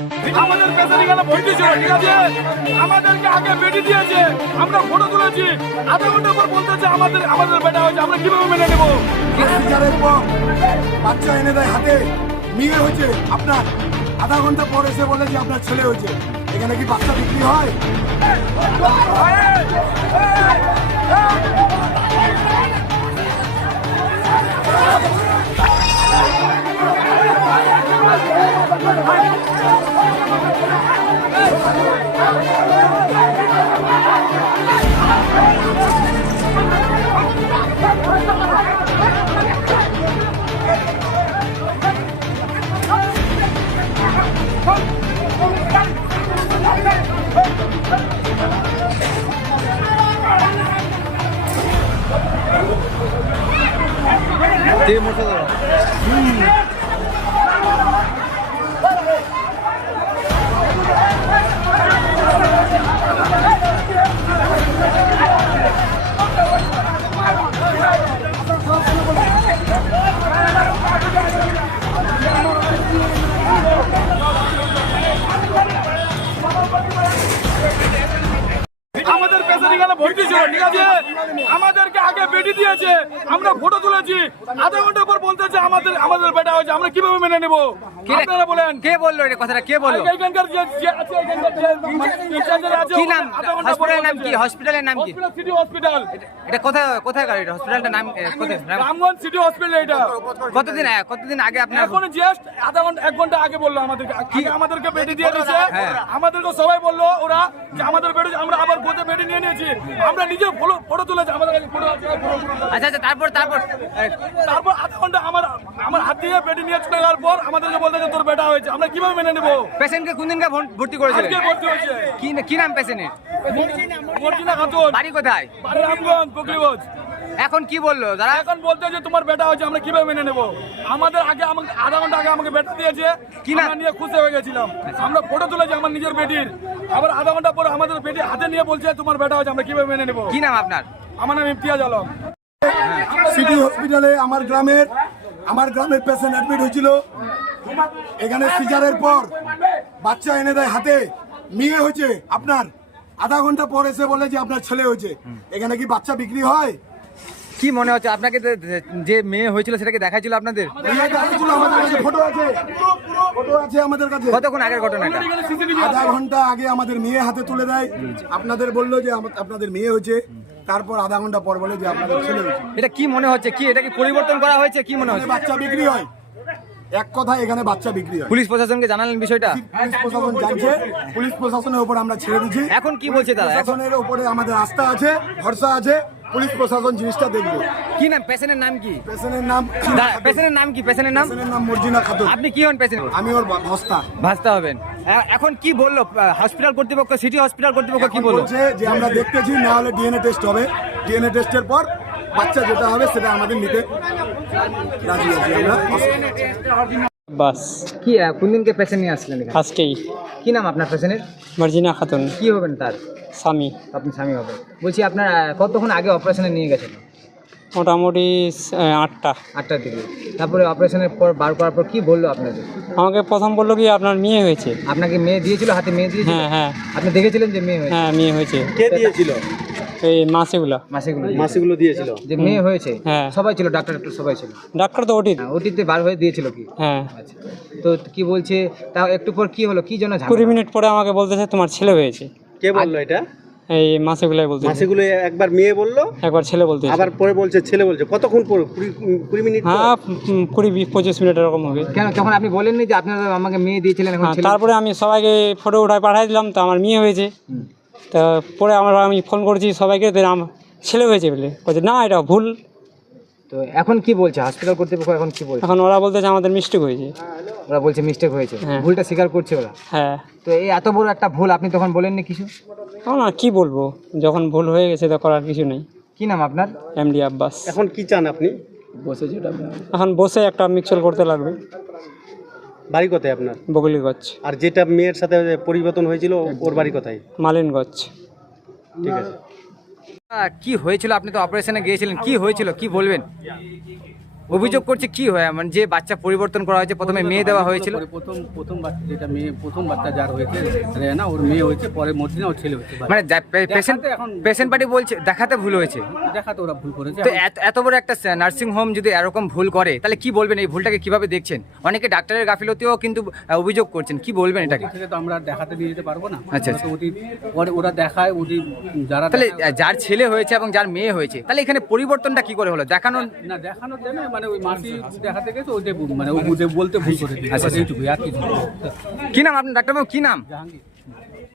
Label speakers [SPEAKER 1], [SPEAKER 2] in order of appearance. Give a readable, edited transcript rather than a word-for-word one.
[SPEAKER 1] আমাদের পেছনে গেলে ভর্তি ছিল, ঠিক আছে? আমাদেরকে আগে বেটি দিয়েছে, আমরা ফটো তুলেছি, আধা ঘন্টা পর বলতেছে আমাদের আমাদের বেটা হয়েছে, আমরা কিভাবে মেনে নেবো?
[SPEAKER 2] বিচারের পর বাচ্চা এনে দেয় হাতে, মেয়ে হয়েছে আপনার, আধা ঘন্টা পর এসে বলে যে আপনার ছেলে হয়েছে। এখানে কি বাচ্চা বিক্রি হয়?
[SPEAKER 1] আমাদের পেছনে গেলে ভর্তি ছিল, ঠিক আছে? আমাদেরকে আগে বেটি দিয়েছে, আমরা ফটো তুলেছি, আধা ঘন্টা পর বলতেছে আমাদের আমাদের বেটা হয়েছে, আমরা কিভাবে মেনে নেবো? আপনারা বলেন।
[SPEAKER 3] কে বললো এটা কথাটা? কে বললো?
[SPEAKER 1] এখানকার যে আছে, এখানকার যে ইনচার্জের আছে,
[SPEAKER 3] কি নাম?
[SPEAKER 1] আধা ঘন্টা পর
[SPEAKER 3] হসপিটালের নাম কি? হসপিটালের নাম কি?
[SPEAKER 1] Hospital, city hospital.
[SPEAKER 3] এটা কোথায় কোথায় গাড়ি? এটা হসপিটালটার নাম কোথায়?
[SPEAKER 1] Ramganj city hospital. এটা
[SPEAKER 3] কতদিন আগে আপনার?
[SPEAKER 1] এখন জাস্ট আধা ঘন্টা 1 ঘন্টা আগে বললো আমাদেরকে, আমাদেরকে বেটি দিয়ে দিয়েছে।
[SPEAKER 3] হ্যাঁ।
[SPEAKER 1] আমাদেরকে সবাই বললো ওরা যে আমাদের বেটি, আমরা আবার গোতে বেটি নিয়ে নিয়েছি, আমরা নিজে ফটো তুলেছি, আমাদের কাছে ফটো আছে।
[SPEAKER 3] আচ্ছা আচ্ছা, তারপর
[SPEAKER 1] তারপর আধা ঘন্টা আমার হাত দিয়ে বেটি নিয়ে চলে যাওয়ার পর আমাদেরকে বলতে যে তোর বেটা হয়েছে, আমরা কিভাবে মেনে নেবো?
[SPEAKER 3] পেশেন্টকে কোন দিনকে ভর্তি করেছিলেন?
[SPEAKER 1] আজকে ভর্তি হয়েছে।
[SPEAKER 3] কি নাম পেশেন্টের?
[SPEAKER 1] মর্জিনা খাতুন,
[SPEAKER 3] বাড়ি কোথায়?
[SPEAKER 1] বাড়ি রামগঞ্জ, বকরিগঞ্জ।
[SPEAKER 3] এখন কি বললো তারা?
[SPEAKER 1] এখন বলতে যে তোমার বেটা হয়েছে, আমরা কিভাবে মেনে নেবো? আমাদের আগে আধা ঘন্টা আগে আমাকে বেটা দিয়েছে,
[SPEAKER 3] কি না?
[SPEAKER 1] আমরা নিয়ে খুশি হয়ে গেছিলাম, আমরা ফটো তুলেছি আমার নিজের বেটির। আবার আধা ঘন্টা পরে আমাদের বেটি হাতে নিয়ে বলছে তোমার বেটা হয়েছে, আমরা কিভাবে মেনে নেবো?
[SPEAKER 3] কি নাম আপনার?
[SPEAKER 1] আমার নাম ইমতিয়াজ আলম।
[SPEAKER 2] সিটি হসপিটালে আমার গ্রামের পেশেন্ট অ্যাডমিট হয়েছিল। এখানে সিজারের পর বাচ্চা এনে দেয় হাতে, মেয়ে হয়েছে আপনার, আধা ঘন্টা পর এসে বলে যে আপনার ছেলে হয়েছে। এখানে কি বাচ্চা বিক্রি হয়?
[SPEAKER 3] কি মনে হচ্ছে আপনাকে? যে মেয়ে হয়েছিল সেটাকে দেখাইছিল আপনাদের?
[SPEAKER 2] ফটো আছে আমাদের কাছে।
[SPEAKER 3] কতক্ষণ আগের ঘটনা এটা?
[SPEAKER 2] আধা ঘন্টা আগে আমাদের মেয়ে হাতে তুলে দেয়, আপনাদের বললো যে আপনাদের মেয়ে হয়েছে, তারপর আধা ঘন্টা পর বলে যে আপনাদের ছেলে হয়েছে।
[SPEAKER 3] এটা কি মনে হচ্ছে? কি এটা কি পরিবর্তন করা হয়েছে? কি মনে হচ্ছে?
[SPEAKER 2] বাচ্চা বিক্রি হয়, এক কথা এখানে বাচ্চা বিক্রি হয়।
[SPEAKER 3] পুলিশ প্রশাসনকে জানালেন বিষয়টা?
[SPEAKER 2] পুলিশ প্রশাসন জানছে, পুলিশ প্রশাসনের উপর আমরা ছেড়ে দিচ্ছি।
[SPEAKER 3] এখন কি বলছে তারা?
[SPEAKER 2] প্রশাসনের উপরে আমাদের আস্থা আছে, ভরসা আছে, পুলিশ প্রশাসন জিনিসটা দেখবে।
[SPEAKER 3] কি নাম? পেশেন্টের নাম কি?
[SPEAKER 2] পেশেন্টের নাম
[SPEAKER 3] পেশেন্টের নাম কি? পেশেন্টের নাম?
[SPEAKER 2] পেশেন্টের নাম মর্জিনা খাতুন।
[SPEAKER 3] আপনি কি হন পেশেন্ট?
[SPEAKER 2] আমি ওর ভস্তা।
[SPEAKER 3] ভাসতে হবেন। এখন কি বললো হসপিটাল কর্তৃপক্ষ? সিটি হসপিটাল কর্তৃপক্ষ কি বললো?
[SPEAKER 2] বলছে যে আমরা দেখতেছি, না হলে ডিএনএ টেস্ট হবে, ডিএনএ টেস্টের পর বাচ্চা যেটা হবে সেটা আমাদের নিতে রাজি আছি আমরা।
[SPEAKER 4] বাস
[SPEAKER 3] কি কোন দিনকে পেশেন্ট নিয়ে আসলেন এখানে?
[SPEAKER 4] আজকেই।
[SPEAKER 3] কি নাম আপনার পেশেন্টের?
[SPEAKER 4] মার্জিনা খাতুন,
[SPEAKER 3] কি হবেন তার?
[SPEAKER 4] স্বামী।
[SPEAKER 3] আপনি স্বামী হবেন। বলছি আপনার কতক্ষণ আগে অপারেশনে নিয়ে গেছেন?
[SPEAKER 4] মোটামুটি 8টা।
[SPEAKER 3] 8টার দিকে। তারপরে অপারেশনের পর বার করার পর কি বললো আপনাকে?
[SPEAKER 4] আমাকে প্রথম বললো কি আপনার মেয়ে হয়েছে।
[SPEAKER 3] আপনাকে মেয়ে দিয়েছিল? হাতে মেয়ে দিয়েছিল?
[SPEAKER 4] হ্যাঁ হ্যাঁ
[SPEAKER 3] আপনি দেখেছিলেন যে মেয়ে হয়েছে?
[SPEAKER 4] হ্যাঁ, মেয়ে হয়েছে।
[SPEAKER 5] কে দিয়েছিল?
[SPEAKER 4] এই মাসিগুলা।
[SPEAKER 5] মাসিগুলো দিয়েছিল
[SPEAKER 3] যে মেয়ে হয়েছে?
[SPEAKER 4] হ্যাঁ।
[SPEAKER 3] সবাই ছিল, ডাক্তার সবাই ছিল?
[SPEAKER 4] ডাক্তার তো ওটি।
[SPEAKER 3] ওটিতে বার হয়ে দিয়েছিল কি?
[SPEAKER 4] হ্যাঁ।
[SPEAKER 3] আচ্ছা, তো কি বলছে? তাও একটু পর কি হলো? কি জন্য
[SPEAKER 4] 20 মিনিট পরে আমাকে বলতেছে তোমার ছেলে হয়েছে।
[SPEAKER 5] কে বললো এটা?
[SPEAKER 4] এই মাসিগুলাই বলতেছে।
[SPEAKER 5] মাসিগুলো একবার মেয়ে বললো,
[SPEAKER 4] একবার ছেলে বলতেছে,
[SPEAKER 5] আবার পরে বলছে ছেলে বলছে। কতক্ষণ পর? 20 মিনিট পর?
[SPEAKER 4] হ্যাঁ 20-25 মিনিট এরকম হবে।
[SPEAKER 3] কেন তখন আপনি বলেননি যে আপনারা আমাকে মেয়ে দিয়েছিলেন? এখন
[SPEAKER 4] হ্যাঁ,
[SPEAKER 3] ছেলে?
[SPEAKER 4] তারপরে আমি সবাইকে ফটো উঠায় পাঠাই দিলাম, তো আমার মেয়ে হয়েছে। তা পরে আমি ফোন করছি সবাইকে, আমার ছেলে হয়েছে বলে বলছে না এটা ভুল।
[SPEAKER 3] তো এখন কি বলছে হসপিটাল কর্তৃপক্ষ? এখন কি বলছে?
[SPEAKER 4] এখন ওরা বলতেছে আমাদের মিস্টেক হয়েছে।
[SPEAKER 3] ওরা বলছে মিস্টেক হয়েছে,
[SPEAKER 4] হ্যাঁ।
[SPEAKER 3] ভুলটা স্বীকার করছে ওরা।
[SPEAKER 4] হ্যাঁ।
[SPEAKER 3] তো এই এত বড় একটা ভুল আপনি তখন বলেননি কিছু?
[SPEAKER 4] না কি বলবো, যখন ভুল হয়ে গেছে তো করার কিছু নেই।
[SPEAKER 3] কি নাম আপনার?
[SPEAKER 4] এমডি আব্বাস।
[SPEAKER 5] এখন কি চান আপনি?
[SPEAKER 4] এখন বসে একটা মিক্সচার করতে লাগবে।
[SPEAKER 5] বাড়ি কোথায় আপনার?
[SPEAKER 4] বগলিগঞ্জ।
[SPEAKER 5] আর যেটা মেয়ের সাথে পরিবর্তন হয়েছিল ওর বাড়ি কোথায়?
[SPEAKER 4] মালিনগঞ্জ।
[SPEAKER 5] ঠিক আছে।
[SPEAKER 3] কি হয়েছিল? আপনি তো অপারেশনে গিয়েছিলেন, কি হয়েছিল কি বলবেন? অভিযোগ করছে কি হয় মানে যে বাচ্চা পরিবর্তন করা হয়েছে, প্রথমে মেয়ে দেওয়া হয়েছিল।
[SPEAKER 6] প্রথম বাচ্চা যেটা মেয়ে, প্রথম বাচ্চা যার হয়েছে রেনা, ওর মেয়ে হয়েছে, পরে মর্জিনা ওর ছেলে হয়েছে।
[SPEAKER 3] মানে পেশেন্ট
[SPEAKER 6] দেখাতে এখন
[SPEAKER 3] পেশেন্ট পার্টি বলছে দেখাতে ভুল হয়েছে।
[SPEAKER 6] দেখাতে ওরা ভুল করেছে।
[SPEAKER 3] তো এত বড় একটা নার্সিং হোম যদি এরকম ভুল করে তাহলে কি বলবেন, এই ভুলটাকে কিভাবে দেখছেন? অনেকে ডাক্তারের গাফিলতিও কিন্তু অভিযোগ করছেন, কি বলবেন এটাকে?
[SPEAKER 6] থেকে তো আমরা দেখাতে নিয়ে যেতে পারবো না।
[SPEAKER 3] আচ্ছা,
[SPEAKER 6] ওরা তো পরে ওরা দেখায়, যারা
[SPEAKER 3] তাহলে
[SPEAKER 6] দেখায়-
[SPEAKER 3] যার ছেলে হয়েছে এবং যার মেয়ে হয়েছে, তাহলে এখানে পরিবর্তনটা কি করে হলো? দেখানো
[SPEAKER 6] না দেখানোর জন্য মানে ওই মাসি দেখাতে গেছে, ওইটাই মানে ও বলতে ভুল করে দিয়েছে।
[SPEAKER 3] আচ্ছা,
[SPEAKER 6] এইটুকুই, আর কিছু না।
[SPEAKER 3] কি নাম আপনার ডাক্তারবাবু, কি নাম?
[SPEAKER 6] জাহাঙ্গীর।